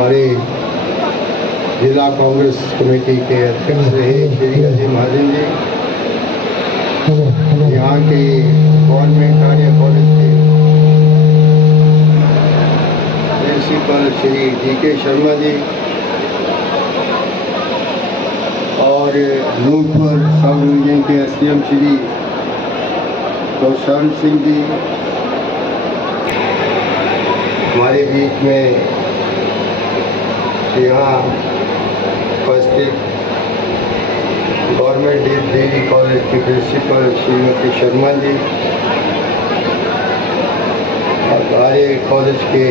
हमारे जिला कांग्रेस कमेटी के अध्यक्ष रहे श्री अजय महाजन जी, यहाँ के गवर्नमेंट आर्या कॉलेज के प्रिंसिपल श्री DK शर्मा जी और नूरपुर सब डिवीजन के SDM श्री कौशल सिंह जी हमारे बीच में, यहाँ उपस्थित गवर्नमेंट डिग्री कॉलेज की प्रिंसिपल श्रीमती शर्मा जी और आर्य कॉलेज के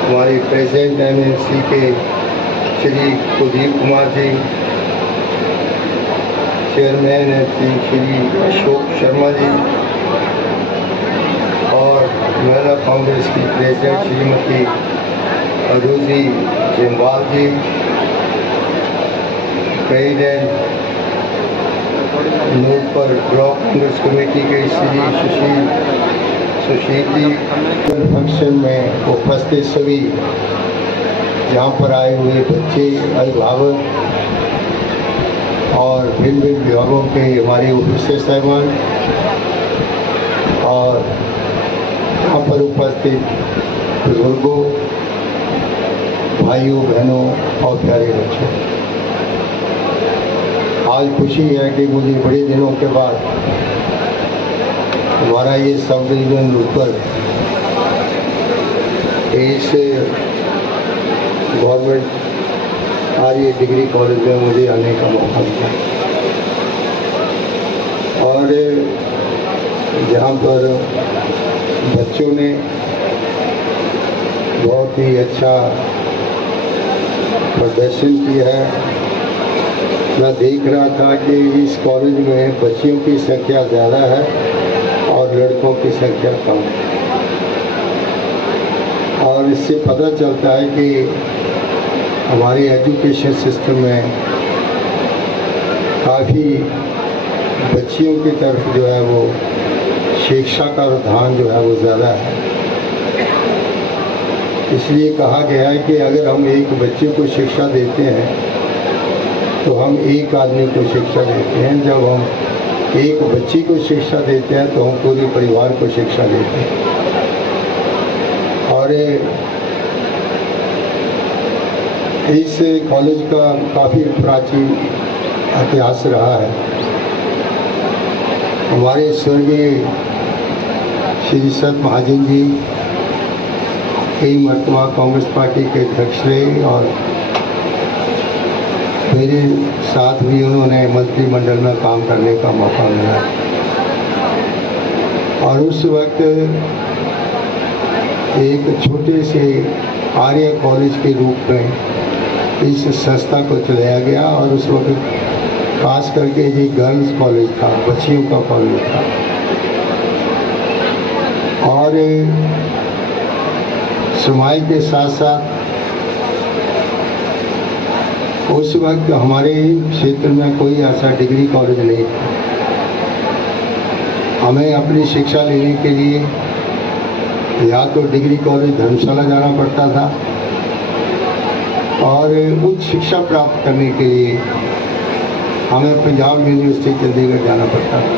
हमारे प्रेसिडेंट MNC के श्री कुलदीप कुमार जी, चेयरमैन श्री अशोक शर्मा जी और महिला कांग्रेस की president Shrimati Aruji Jimbal ji, president Nurpur block Congress committee के श्री सुशील जी, फंक्शन में उपस्थित सभी यहाँ पर आए हुए बच्चे, अभिभावक और भिन्न भिन्न विभागों के हमारे ऑफिसर साहिबान और यहाँ पर उपस्थित बुजुर्गों, भाइयों बहनों और प्यारे बच्चों, आज खुशी है कि मुझे बड़े दिनों के बाद हमारा ये सब डिवीजन नूरपुर इस गवर्नमेंट आर्य डिग्री कॉलेज में मुझे आने का मौका मिला और यहाँ पर बच्चों ने बहुत ही अच्छा प्रदर्शन किया है। मैं देख रहा था कि इस कॉलेज में बच्चियों की संख्या ज़्यादा है और लड़कों की संख्या कम है और इससे पता चलता है कि हमारे एजुकेशन सिस्टम में काफ़ी बच्चियों की तरफ जो है वो शिक्षा का रुझान जो है वो ज़्यादा है। इसलिए कहा गया है कि अगर हम एक बच्चे को शिक्षा देते हैं तो हम एक आदमी को शिक्षा देते हैं, जब हम एक बच्ची को शिक्षा देते हैं तो हम पूरे परिवार को शिक्षा देते हैं। और इस कॉलेज का काफ़ी प्राचीन इतिहास रहा है। हमारे स्वर्गीय श्री सत महाजन जी कई मरतबा कांग्रेस पार्टी के अध्यक्ष रहे और मेरे साथ भी उन्होंने मंत्रिमंडल में काम करने का मौका मिला और उस वक्त एक छोटे से आर्य कॉलेज के रूप में इस संस्था को चलाया गया और उस वक्त खास करके ये गर्ल्स कॉलेज था, बच्चियों का कॉलेज था और समाज के साथ साथ उस वक्त हमारे क्षेत्र में कोई ऐसा डिग्री कॉलेज नहीं था। हमें अपनी शिक्षा लेने के लिए या तो डिग्री कॉलेज धर्मशाला जाना पड़ता था और उच्च शिक्षा प्राप्त करने के लिए हमें पंजाब यूनिवर्सिटी चंडीगढ़ जाना पड़ता था।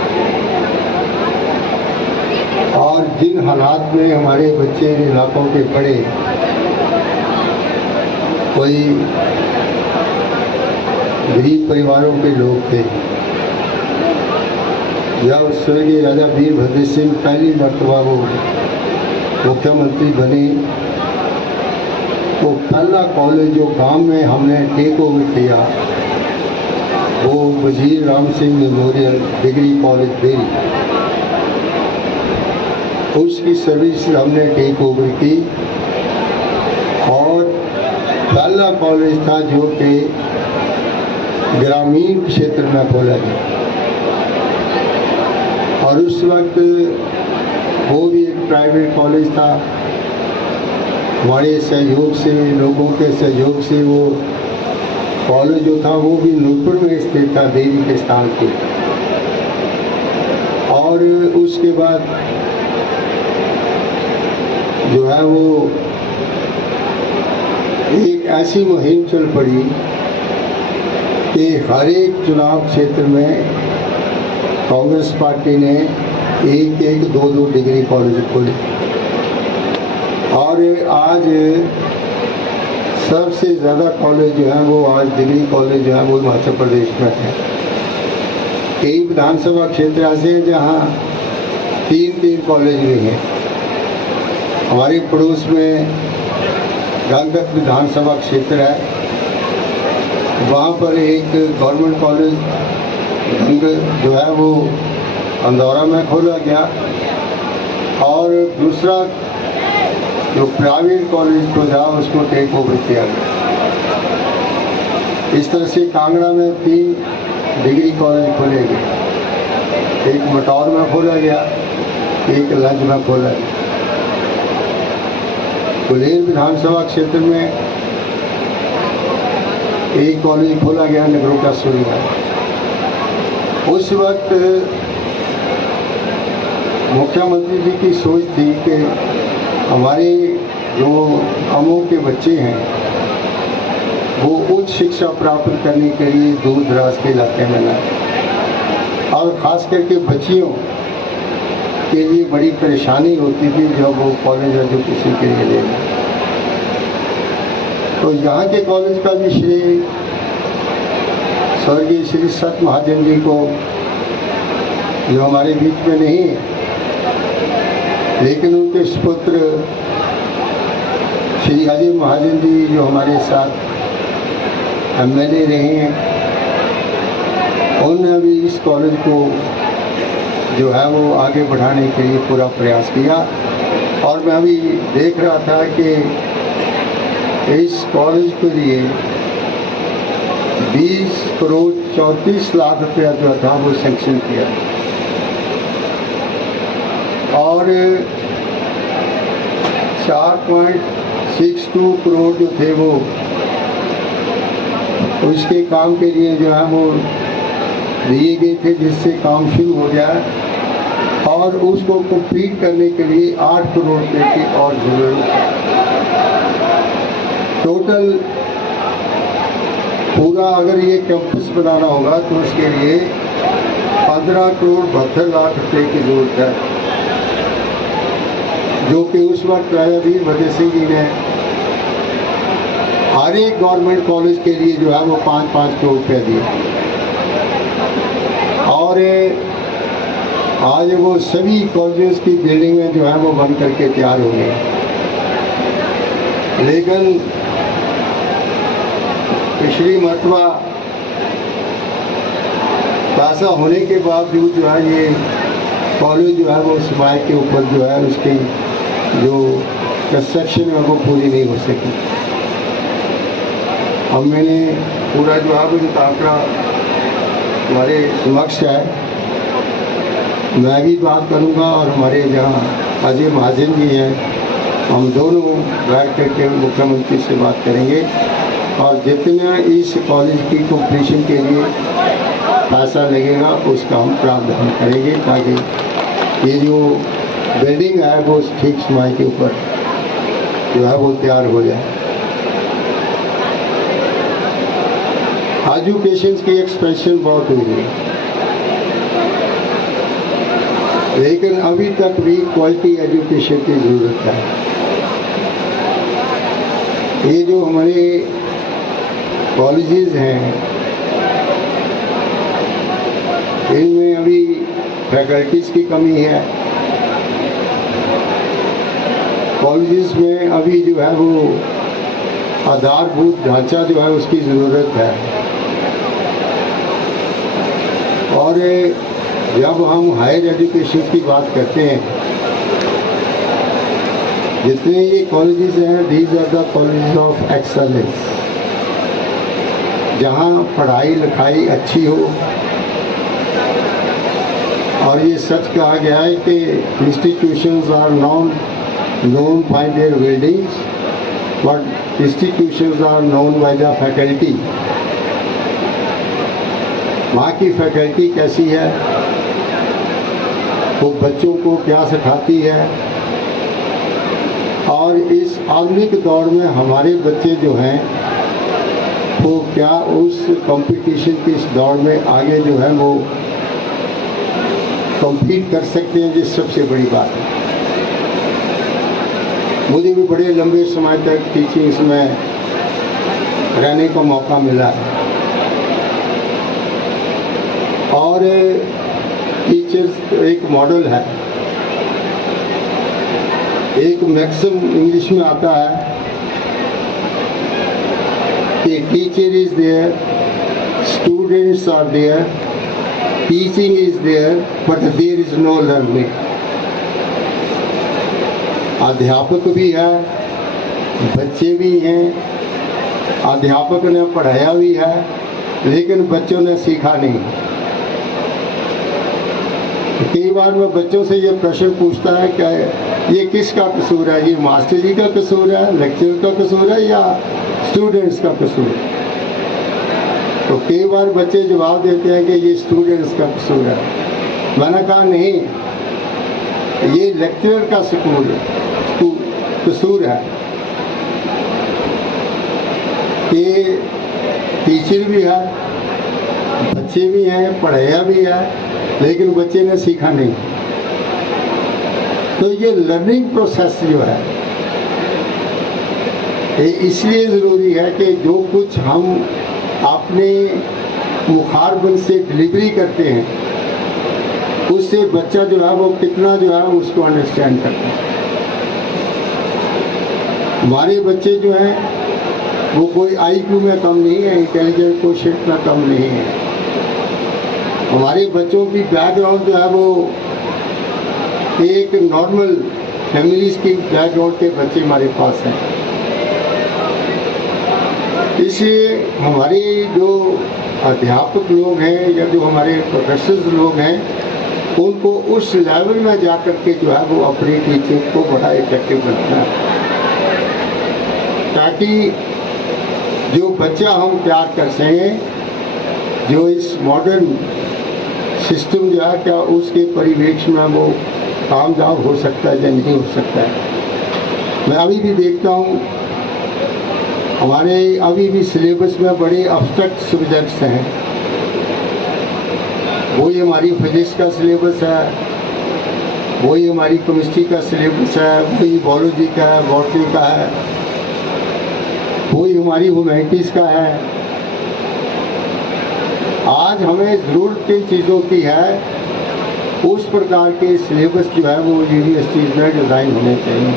और जिन हालात में हमारे बच्चे इन इलाकों के पढ़े, कोई गरीब परिवारों के लोग थे, जब स्वर्गीय राजा वीरभद्र सिंह पहली मरतबा वो मुख्यमंत्री बने तो पहला कॉलेज जो गांव में हमने टेक ओवर किया वो Wazir Ram Singh memorial degree college Beri, उसकी सर्विस हमने टेक ओवर की और पहला कॉलेज था जो कि ग्रामीण क्षेत्र में खोला गया और उस वक्त वो भी एक प्राइवेट कॉलेज था। हमारे सहयोग से, लोगों के सहयोग से वो कॉलेज जो था वो भी नूरपुर में स्थित था, देवी के स्थान पे। और उसके बाद जो है वो एक ऐसी मुहिम चल पड़ी कि हर एक चुनाव क्षेत्र में कांग्रेस पार्टी ने एक एक दो दो डिग्री कॉलेज खोले और आज सबसे ज़्यादा कॉलेज जो है वो आज डिग्री कॉलेज जो है वो हिमाचल प्रदेश में है। कई विधानसभा क्षेत्र ऐसे हैं जहाँ तीन कॉलेज भी हैं। हमारे पड़ोस में गंगत विधानसभा क्षेत्र है, वहाँ पर एक गवर्नमेंट कॉलेज जो है वो अंदौरा में खोला गया और दूसरा जो प्राइवेट कॉलेज को था उसको टेक ओवर किया गया। इस तरह से कांगड़ा में 3 डिग्री कॉलेज खोले गए, एक मटौर में खोला गया, एक लंज में खोला गया। कुलेर विधानसभा क्षेत्र में एक कॉलेज खोला गया नगरोटा सुरीला। उस वक्त मुख्यमंत्री जी की सोच थी कि हमारे जो गाँवों के बच्चे हैं वो उच्च शिक्षा प्राप्त करने के लिए दूर दराज के इलाके में लाए और ख़ास करके बच्चियों के लिए बड़ी परेशानी होती थी जब वो कॉलेज एजुकेशन के लिए ले गए। तो यहाँ के कॉलेज का भी श्रेय स्वर्गीय श्री सत महाजन जी को, जो हमारे बीच में नहीं है, लेकिन उनके सुपुत्र श्री अजय महाजन जी जो हमारे साथ MLA रहे हैं, उन्होंने भी इस कॉलेज को जो है वो आगे बढ़ाने के लिए पूरा प्रयास किया। और मैं अभी देख रहा था कि इस कॉलेज के लिए 20 करोड़ 34 लाख रुपया जो था वो सैंक्शन किया और 4.62 करोड़ जो थे वो उसके काम के लिए जो है वो दिए गए थे, जिससे काम शुरू हो गया और उसको कंप्लीट करने के लिए 8 करोड़ रुपये की और जरूरत है। टोटल पूरा अगर ये कैंपस बनाना होगा तो उसके लिए 15 करोड़ 72 लाख रुपये की जरूरत है, जो कि उस वक्त राजा वीर भद्र सिंह जी ने हर एक गवर्नमेंट कॉलेज के लिए जो है वो 5-5 करोड़ रुपये दिए और आज वो सभी कॉलेज की बिल्डिंगें जो है वो बन करके तैयार हो गई। लेकिन पिछली मरतबा पैसा होने के बावजूद जो है ये कॉलेज जो है वो समाज के ऊपर जो है उसकी जो कंस्ट्रक्शन है वो पूरी नहीं हो सकी। अब मैंने पूरा जो है वो आंकड़ा हमारे समक्ष है, मैं भी बात करूंगा और हमारे जहाँ अजय महाजन जी हैं, हम दोनों बैठ करके मुख्यमंत्री से बात करेंगे और जितना इस कॉलेज की कंप्लीशन के लिए पैसा लगेगा उसका हम प्रावधान करेंगे ताकि ये जो बिल्डिंग है वो ठीक समय के ऊपर जो है वो तैयार हो जाए। एजुकेशन की एक्सपेंशन बहुत हुई है, लेकिन अभी तक भी क्वालिटी एजुकेशन की ज़रूरत है। ये जो हमारे कॉलेजेस हैं इनमें अभी फैकल्टीज़ की कमी है। कॉलेजेस में अभी जो है वो आधारभूत ढांचा जो है उसकी ज़रूरत है और जब हम हायर एजुकेशन की बात करते हैं, जितने ये कॉलेजेस हैं these are the colleges of excellence, जहाँ पढ़ाई लिखाई अच्छी हो। और ये सच कहा गया है कि institutions are known by their buildings, but institutions are known by the faculty। वहाँ की फैकल्टी कैसी है, वो बच्चों को क्या सिखाती है, और इस आधुनिक दौर में हमारे बच्चे जो हैं वो क्या उस कंपटीशन के इस दौर में आगे जो है वो कम्पीट कर सकते हैं, ये सबसे बड़ी बात है। मुझे भी बड़े लंबे समय तक टीचिंग्स में रहने का मौका मिला है और टीचर्स एक मॉडल है, एक मैक्सिम इंग्लिश में आता है कि teacher is there, students are there, teaching is there but there is no learning. अध्यापक भी है, बच्चे भी हैं, अध्यापक ने पढ़ाया भी है लेकिन बच्चों ने सीखा नहीं। कई बार मैं बच्चों से ये प्रश्न पूछता है कि ये किसका कसूर है, ये मास्टर जी का कसूर है, लेक्चर का कसूर है या स्टूडेंट्स का कसूर है? तो कई बार बच्चे जवाब देते हैं कि ये स्टूडेंट्स का कसूर है। मैंने कहा नहीं, ये लेक्चरर का कसूर है कि टीचर भी है, बच्चे भी हैं, पढ़ाया भी है लेकिन बच्चे ने सीखा नहीं। तो ये लर्निंग प्रोसेस जो है ये इसलिए ज़रूरी है कि जो कुछ हम अपने मुखारबन से डिलीवरी करते हैं उससे बच्चा जो है वो कितना जो है उसको अंडरस्टैंड करता है। हमारे बच्चे जो हैं वो कोई IQ में कम नहीं है, इंटेलिजेंस कोशेंट में कम नहीं है। हमारे बच्चों की बैकग्राउंड जो है वो एक नॉर्मल फैमिलीज की बैकग्राउंड के बच्चे हमारे पास हैं। इसलिए हमारे जो अध्यापक लोग हैं या जो हमारे प्रोफेसर लोग हैं उनको उस लेवल में जा कर के जो है वो अपनी टीचिंग को बड़ा इफेक्टिव बनाना है, ताकि जो बच्चा हम तैयार कर सकें, जो इस मॉडर्न सिस्टम जो है क्या उसके परिवेश में वो कामयाब हो सकता है या नहीं हो सकता है। मैं अभी भी देखता हूँ हमारे अभी भी सिलेबस में बड़े अब्स्ट्रैक्ट सब्जेक्ट्स हैं। वही हमारी फिजिक्स का सिलेबस है, वही हमारी केमिस्ट्री का सिलेबस है, वही बायोलॉजी का है, बॉटनी का है, वही हमारी ह्यूमैनिटीज़ का है। आज हमें ज़रूरत किन चीज़ों की है उस प्रकार के सिलेबस जो है वो यूनिवर्सिटीज़ में डिज़ाइन होने चाहिए।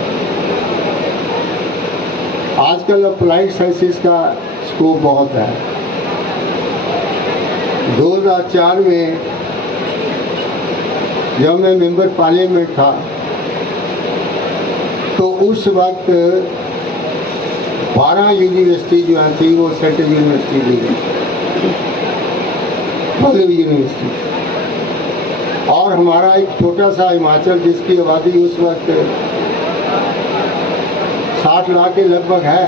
आजकल अप्लाइड साइंसेस का स्कोप बहुत है। 2004 में जब मैं मेंबर पार्लियामेंट था तो उस वक्त 12 यूनिवर्सिटी जो थी वो सेंट्रल यूनिवर्सिटी दी गई, यूनिवर्सिटी। और हमारा एक छोटा सा हिमाचल जिसकी आबादी उस वक्त 60 लाख के लगभग है,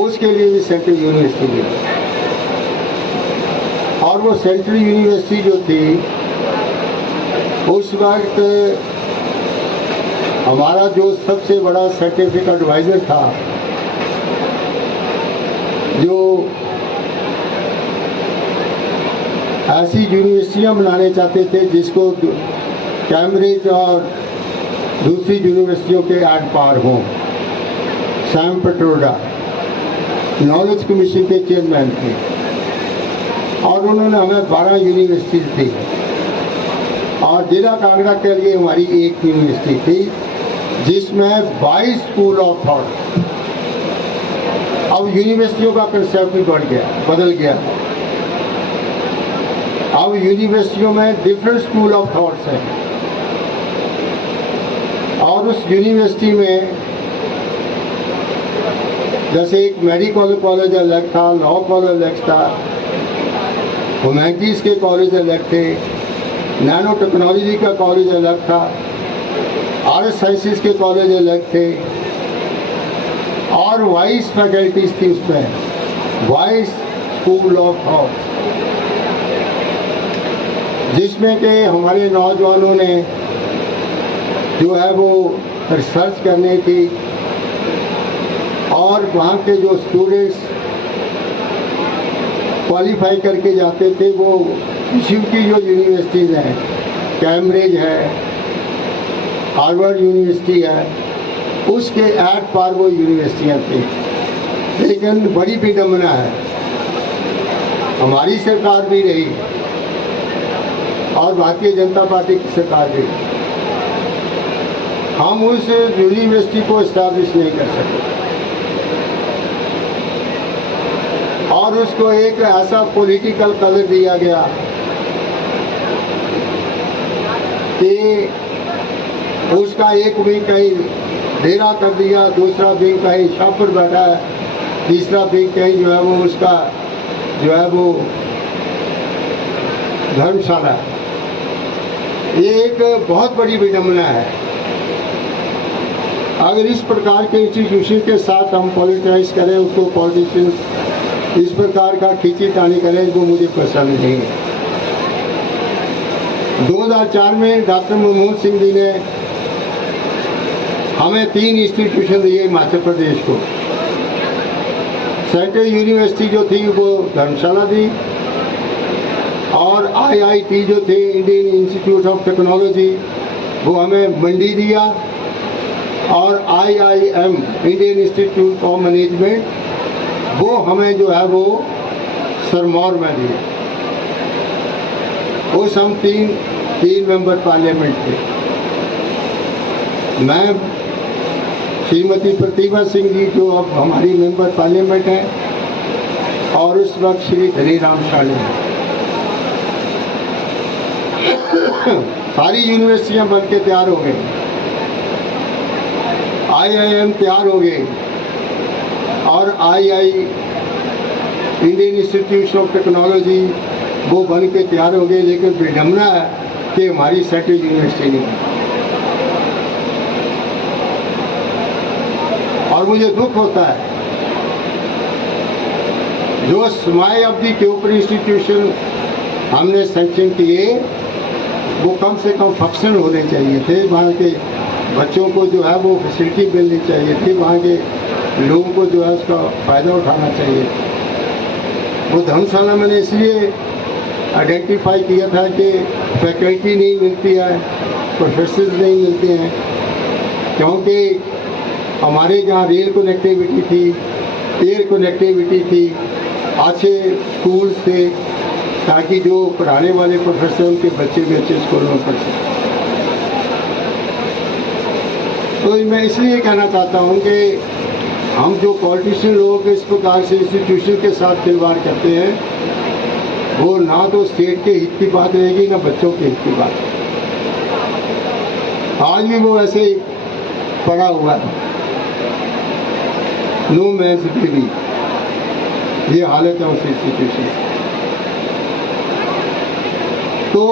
उसके लिए भी सेंट्रल यूनिवर्सिटी है। और वो सेंट्रल यूनिवर्सिटी जो थी उस वक्त हमारा जो सबसे बड़ा साइंटिफिक एडवाइज़र था, जो ऐसी यूनिवर्सिटियाँ बनाने चाहते थे जिसको कैम्ब्रिज और दूसरी यूनिवर्सिटियों के आर पार हों, सैम पिट्रोडा नॉलेज कमीशन के चेयरमैन थे और उन्होंने हमें 12 यूनिवर्सिटीज दी और जिला कांगड़ा के लिए हमारी एक यूनिवर्सिटी थी जिसमें 22 स्कूल ऑफ थॉट। अब यूनिवर्सिटियों का कंसेप्ट भी बदल गया। अब यूनिवर्सिटियों में डिफरेंट स्कूल ऑफ थॉट्स हैं और उस यूनिवर्सिटी में जैसे एक मेडिकल कॉलेज अलग था, लॉ कॉलेज अलग था, ह्यूमैनिटीज़ के कॉलेज अलग थे, नैनो टेक्नोलॉजी का कॉलेज अलग था, आर्ट्स साइंसेस के कॉलेज अलग थे और वाइस फैकल्टीज थी उसमें, वाइस स्कूल ऑफ थॉट, जिसमें के हमारे नौजवानों ने जो है वो रिसर्च करने की, और वहाँ के जो स्टूडेंट्स क्वालिफाई करके जाते थे वो विश्व की जो यूनिवर्सिटीज़ हैं, कैम्ब्रिज है, हार्वर्ड यूनिवर्सिटी है, उसके एट पार वो यूनिवर्सिटियाँ थी। लेकिन बड़ी विडम्बना है, हमारी सरकार भी रही और भारतीय जनता पार्टी की सरकार भी, हम उस यूनिवर्सिटी को इस्टेब्लिश नहीं कर सके और उसको एक ऐसा पॉलिटिकल कलर दिया गया कि उसका एक विंग कहीं डेरा कर दिया, दूसरा विंग कहीं शाहपुर बैठा है, तीसरा विंग कहीं जो है वो उसका जो है वो धर्मशाला है। ये एक बहुत बड़ी विडम्बना है। अगर इस प्रकार के इंस्टीट्यूशन के साथ हम पॉलिटिसाइज करें, उसको पॉलिटिशियंस इस प्रकार का खींची तानी करें, वो मुझे पसंद नहीं है। 2004 में डॉक्टर मनमोहन सिंह जी ने हमें 3 इंस्टीट्यूशन दिए हिमाचल प्रदेश को। सेंट्रल यूनिवर्सिटी जो थी वो धर्मशाला दी, और IIT जो थे, इंडियन इंस्टीट्यूट ऑफ टेक्नोलॉजी, वो हमें मंडी दिया, और IIM Indian institute of management वो हमें जो है वो सिरमौर में दिया। उस हम तीन मेंबर पार्लियामेंट थे। मैं, श्रीमती प्रतिभा सिंह जी जो अब हमारी मेंबर पार्लियामेंट हैं, और उस वक्त श्री धनीराम शाह हैं। सारी यूनिवर्सिटियां बन के तैयार हो गई, IIM तैयार हो गए, और इंडियन इंस्टीट्यूट ऑफ टेक्नोलॉजी वो बन के तैयार हो गए। लेकिन विडम्बना है कि हमारी सेंट्रल यूनिवर्सिटी नहीं, और मुझे दुख होता है जो समाई अवधि के ऊपर इंस्टीट्यूशन हमने सैंक्शन किए, वो कम से कम फंक्शन होने चाहिए थे। वहाँ के बच्चों को जो है वो फैसिलिटी मिलनी चाहिए थी, वहाँ के लोगों को जो है उसका फ़ायदा उठाना चाहिए। वो धर्मशाला मैंने इसलिए आइडेंटिफाई किया था कि फैकल्टी नहीं मिलती है, प्रोफेसर नहीं मिलते हैं, क्योंकि हमारे जहाँ रेल कनेक्टिविटी थी, एयर कनेक्टिविटी थी, अच्छे स्कूल थे, ताकि जो पढ़ाने वाले प्रोफेसर उनके बच्चे भी अच्छे स्कूलों में पढ़ सकें। तो मैं इसलिए कहना चाहता हूँ कि हम जो पॉलिटिशियन लोग इस प्रकार से इंस्टीट्यूशन के साथ खिलवाड़ करते हैं, वो ना तो स्टेट के हित की बात रहेगी, ना बच्चों के हित की बात। आज भी वो ऐसे ही पड़ा हुआ है, नो मैंस बेबी, ये हालत है उस इंस्टीट्यूशन। तो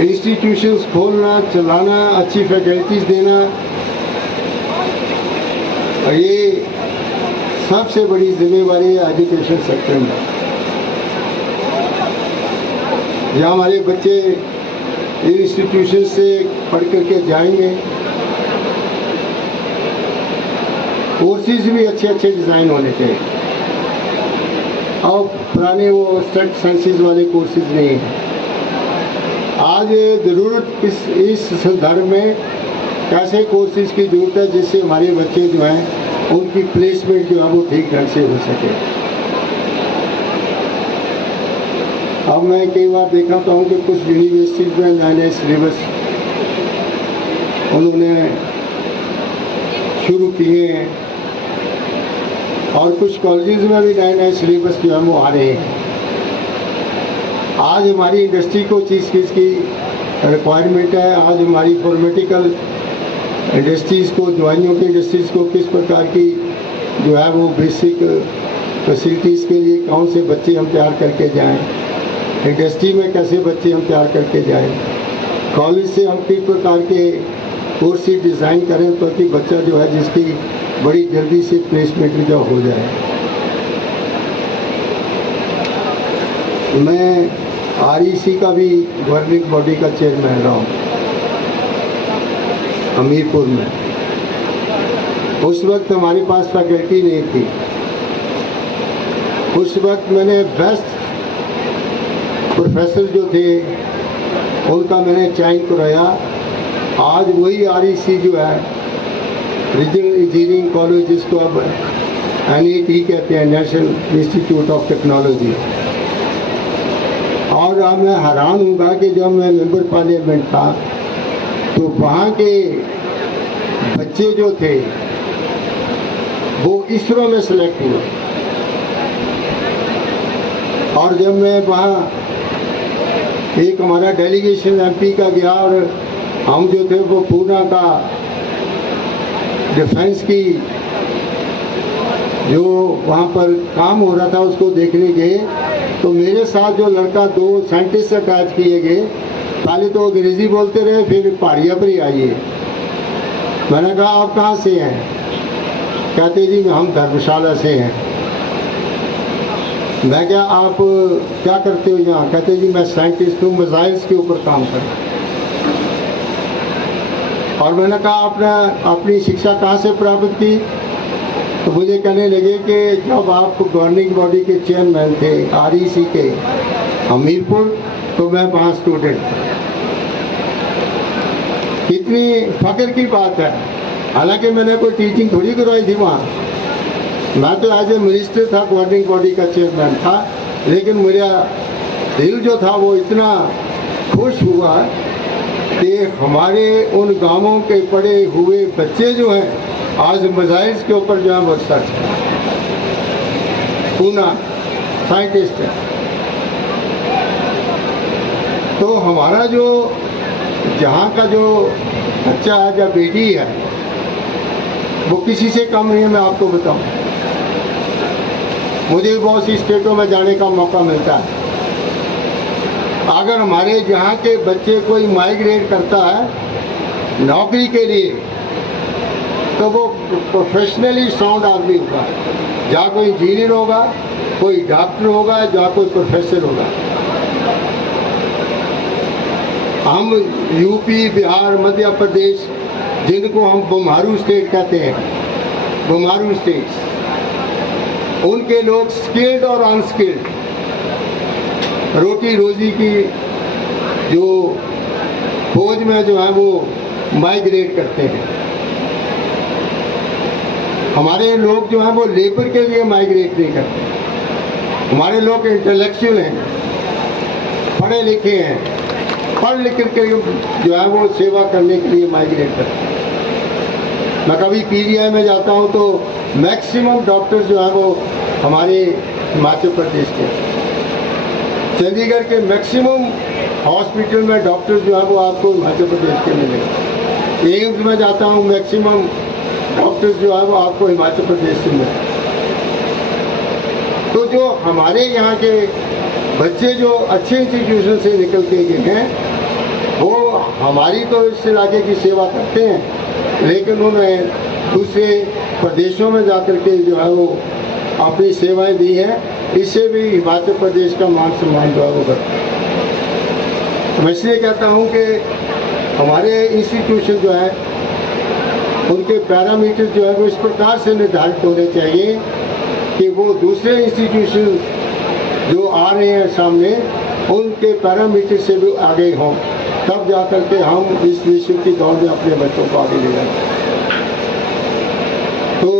इंस्टीट्यूशंस खोलना, चलाना, अच्छी फैकल्टीज देना, और ये सबसे बड़ी जिम्मेवारी है एजुकेशन सेक्टर में। जहाँ हमारे बच्चे इन इंस्टीट्यूशन से पढ़ करके जाएंगे, कोर्सेज भी अच्छे अच्छे डिज़ाइन होने चाहिए, और पुराने वो स्टेट साइंसेज वाले कोर्सेज नहीं हैं। आज ज़रूरत इस संदर्भ में कैसे कोर्सेज की ज़रूरत है जिससे हमारे बच्चे जो हैं उनकी प्लेसमेंट जो है वो ठीक ढंग से हो सके। अब मैं कई बार देखा हूँ कि कुछ यूनिवर्सिटीज़ में नए नए सिलेबस उन्होंने शुरू किए हैं, और कुछ कॉलेजेस में भी नए नए सिलेबस जो है वो आ रहे हैं। आज हमारी इंडस्ट्री को चीज़ की रिक्वायरमेंट है। आज हमारी फार्मास्यूटिकल इंडस्ट्रीज़ को, दवाइयों की इंडस्ट्रीज़ को किस प्रकार की जो है वो बेसिक फैसिलिटीज़ के लिए कौन से बच्चे हम तैयार करके जाएं, इंडस्ट्री में कैसे बच्चे हम तैयार करके जाएं, कॉलेज से हम किस प्रकार के कोर्सेज डिज़ाइन करें ताकि बच्चा जो है जिसकी बड़ी जल्दी से प्लेसमेंट जो हो जाए। मैं REC का भी गवर्निंग बॉडी का चेयरमैन रहा हूँ। हमीरपुर में। उस वक्त हमारे पास फैकल्टी नहीं थी। उस वक्त मैंने बेस्ट प्रोफेसर जो थे उनका मैंने चयन कराया। आज वही REC जो है, रीजनल इंजीनियरिंग कॉलेज, जिसको अब NIT कहते हैं, नेशनल इंस्टीट्यूट ऑफ टेक्नोलॉजी। और अब मैं हैरान हूँगा कि जब मैं मेंबर पार्लियामेंट था तो वहाँ के बच्चे जो थे वो इसरो में सेलेक्ट हुए। और जब मैं वहाँ, एक हमारा डेलीगेशन MP का गया और हम जो थे वो पूना का डिफेंस की जो वहाँ पर काम हो रहा था उसको देखने गए, तो मेरे साथ जो लड़का, 2 साइंटिस्ट अटैच किए गए। पहले तो अंग्रेजी बोलते रहे, फिर पहाड़िया पर ही आइए। मैंने कहा आप कहाँ से हैं? कहते जी हम धर्मशाला से हैं। मैं क्या, आप क्या करते हो यहाँ? कहते जी मैं साइंटिस्ट हूँ, मिसाइल्स के ऊपर काम कर। और मैंने कहा आपने अपनी शिक्षा कहाँ से प्राप्त की? तो मुझे कहने लगे कि जब आप गवर्निंग बॉडी के चेयरमैन थे REC के हमीरपुर, तो मैं वहाँ स्टूडेंट था। कितनी फख्र की बात है। हालांकि मैंने कोई टीचिंग थोड़ी करवाई थी वहाँ, मैं तो एज ए मिनिस्टर था, गवर्निंग बॉडी का चेयरमैन था। लेकिन मेरा दिल जो था वो इतना खुश हुआ कि हमारे उन गांवों के पढ़े हुए बच्चे जो हैं आज मिसाइल्स के ऊपर जो है वो रिसर्च कर, पूना साइंटिस्ट है। तो हमारा जो जहाँ का जो बच्चा है या बेटी है वो किसी से कम नहीं है। मैं आपको बताऊं, मुझे बहुत सी स्टेटों में जाने का मौका मिलता है। अगर हमारे यहाँ के बच्चे कोई माइग्रेट करता है नौकरी के लिए, तो वो प्रोफेशनली साउंड आदमी होगा, या कोई इंजीनियर होगा, कोई डॉक्टर होगा, या कोई प्रोफेसर होगा। हम UP, बिहार, मध्य प्रदेश, जिनको हम बमारू स्टेट कहते हैं, बमारू स्टेट्स, उनके लोग स्किल्ड और अनस्किल्ड रोटी रोजी की जो खोज में जो है वो माइग्रेट करते हैं। हमारे लोग जो हैं वो लेबर के लिए माइग्रेट नहीं करते। हमारे लोग इंटेलेक्चुअल हैं, पढ़े लिखे हैं, पढ़ लिख के जो है वो सेवा करने के लिए माइग्रेट करते हैं। मैं कभी PGI में जाता हूँ तो मैक्सिमम डॉक्टर्स जो हैं वो हमारे हिमाचल प्रदेश के, चंडीगढ़ के मैक्सिमम हॉस्पिटल में डॉक्टर्स जो है वो आपको हिमाचल प्रदेश के मिलेंगे। एम्स में जाता हूँ, मैक्सिमम डॉक्टर्स जो है वो आपको हिमाचल प्रदेश से मिलेंगे। तो जो हमारे यहाँ के बच्चे जो अच्छे इंस्टीट्यूशन से निकल के गए हैं वो हमारी तो इस इलाके की सेवा करते हैं, लेकिन उन्हें दूसरे प्रदेशों में जाकर के जो है वो अपनी सेवाएं दी हैं। इससे भी हिमाचल प्रदेश का मान सम्मान जो है वो बढ़ता है। मैं इसलिए कहता हूँ कि हमारे इंस्टीट्यूशन जो है उनके पैरामीटर जो है वो इस प्रकार से निर्धारित होने चाहिए कि वो दूसरे इंस्टीट्यूशन जो आ रहे हैं सामने उनके पैरामीटर से भी आगे हों, तब जा कर के हम इस विश्व की दौड़ में अपने बच्चों को आगे ले जाएं। तो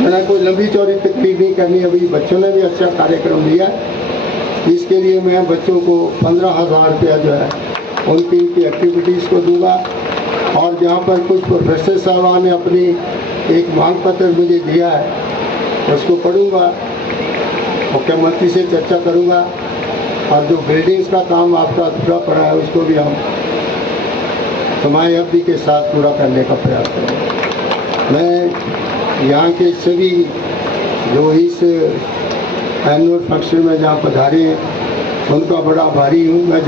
मैंने कोई लंबी चौड़ी तकलीफ नहीं करनी, अभी बच्चों ने भी अच्छा कार्यक्रम दिया। इसके लिए मैं बच्चों को 15,000 रुपया जो है उनकी एक्टिविटीज़ को दूंगा। और जहाँ पर कुछ प्रोफेसर साहबान ने अपनी एक मांग पत्र मुझे दिया है उसको पढ़ूंगा, मुख्यमंत्री से चर्चा करूंगा, और जो बिल्डिंग्स का काम आपका अधूरा पड़ा है उसको भी हम समय अवधि के साथ पूरा करने का प्रयास करेंगे। मैं यहाँ के सभी जो इस एनुअल फंक्शन में जहाँ पधारे हैं उनका बड़ा आभारी हूँ। मैं